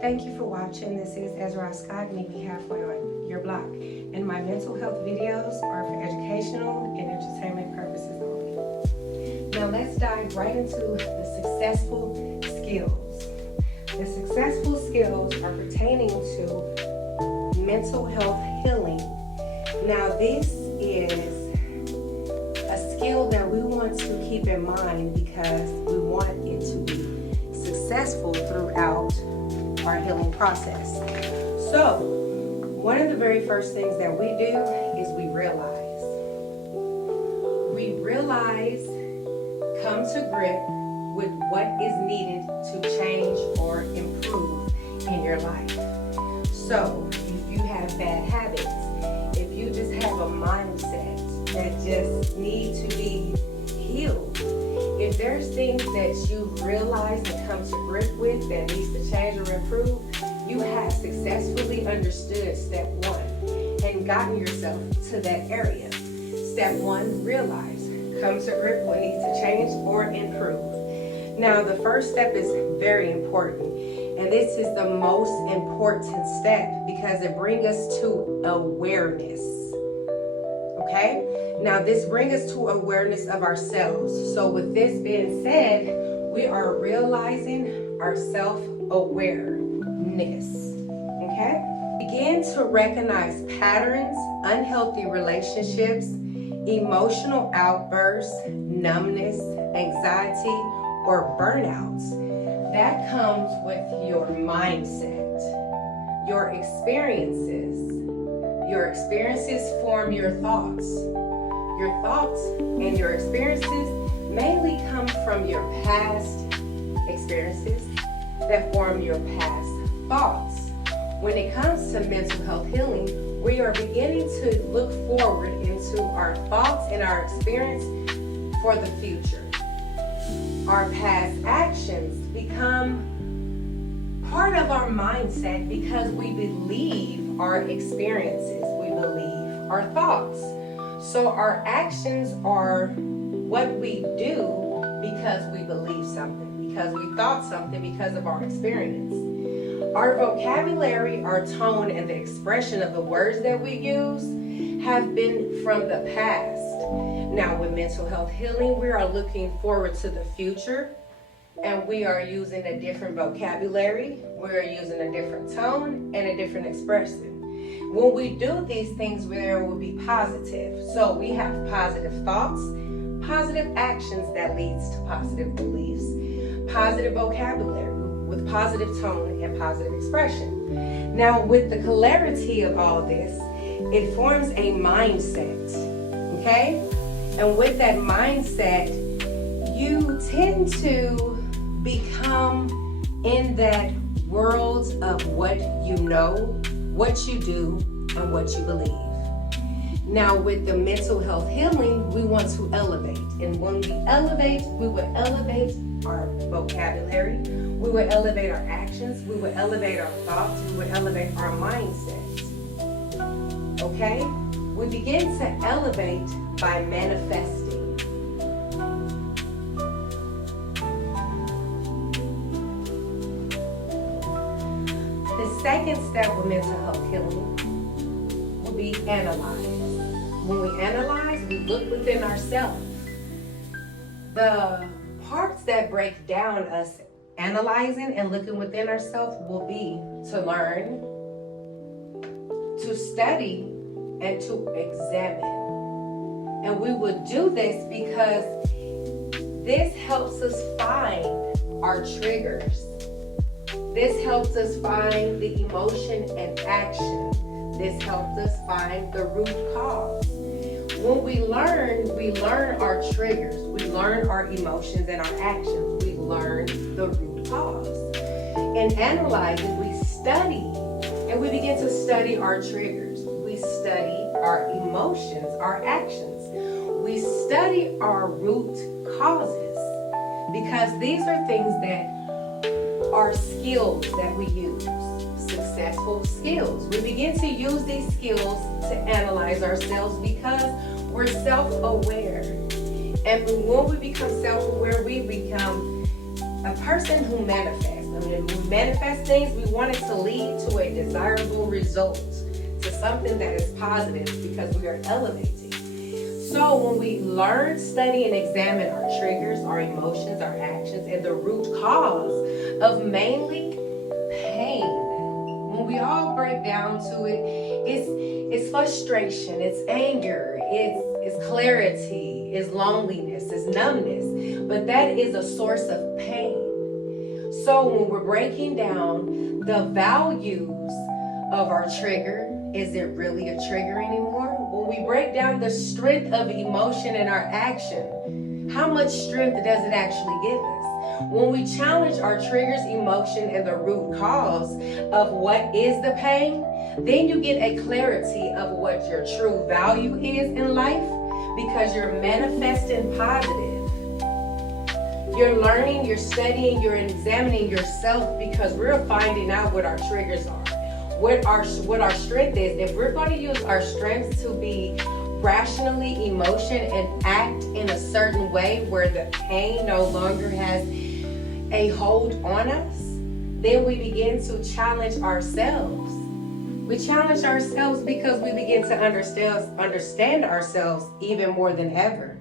Thank you for watching. This is Ezra Scott, meet me halfway on your block. And my mental health videos are for educational and entertainment purposes only. Now let's dive right into the successful skills. The successful skills are pertaining to mental health healing. Now this is a skill that we want to keep in mind because we want it to be successful throughout our healing process. So, one of the very first things that we do is we realize. We realize, come to grip with what is needed to change or improve in your life. So, if you have bad habits, if you just have a mindset that just need to be healed, if there's things that you've realized and come to grip with that needs to change or improve, you have successfully understood step one and gotten yourself to that area. Step one, realize, come to grip what needs to change or improve. Now, the first step is very important, and this is the most important step because it brings us to awareness. Okay? Now, this brings us to awareness of ourselves. So with this being said, we are realizing our self-awareness. Okay? Begin to recognize patterns, unhealthy relationships, emotional outbursts, numbness, anxiety, or burnouts. That comes with your mindset, your experiences. Your experiences form your thoughts. Your thoughts and your experiences mainly come from your past experiences that form your past thoughts. When it comes to mental health healing, we are beginning to look forward into our thoughts and our experience for the future. Our past actions become part of our mindset because we believe our experiences, we believe our thoughts. So our actions are what we do because we believe something, because we thought something, because of our experience. Our vocabulary, our tone, and the expression of the words that we use have been from the past. Now with mental health healing, we are looking forward to the future, and we are using a different vocabulary, we are using a different tone, and a different expression. When we do these things, there will be positive. So we have positive thoughts, positive actions that leads to positive beliefs, positive vocabulary with positive tone and positive expression. Now with the clarity of all this, it forms a mindset, okay? And with that mindset, you tend to become in that world of what you know, what you do, and what you believe. Now with the mental health healing, we want to elevate. And when we elevate, we will elevate our vocabulary, we will elevate our actions, we will elevate our thoughts, we will elevate our mindsets. Okay? We begin to elevate by manifesting. The second step with mental health healing will be analyze. When we analyze, we look within ourselves. The parts that break down us analyzing and looking within ourselves will be to learn, to study, and to examine. And we would do this because this helps us find our triggers. This helps us find the emotion and action. This helps us find the root cause. When we learn our triggers. We learn our emotions and our actions. We learn the root cause. In analyzing, we study, and we begin to study our triggers. We study our emotions, our actions. We study our root causes because these are things that are skills that we use, successful skills. We begin to use these skills to analyze ourselves because we're self-aware. And when we become self-aware, we become a person who manifests, When we manifest things, we want it to lead to a desirable result, to something that is positive because we are elevating. So when we learn, study, and examine our triggers, our emotions, our actions, and the root cause of mainly pain, when we all break down to it, it's frustration, it's anger, it's clarity, it's loneliness, it's numbness, but that is a source of pain. So when we're breaking down the values of our trigger, is it really a trigger anymore? When we break down the strength of emotion in our action, how much strength does it actually give us? When we challenge our triggers, emotion, and the root cause of what is the pain, then you get a clarity of what your true value is in life because you're manifesting positive. You're learning, you're studying, you're examining yourself because we're finding out what our triggers are, what our strength is. If we're going to use our strengths to be rationally emotion and act in a certain way where the pain no longer has a hold on us, then we begin to challenge ourselves. We challenge ourselves because we begin to understand ourselves even more than ever.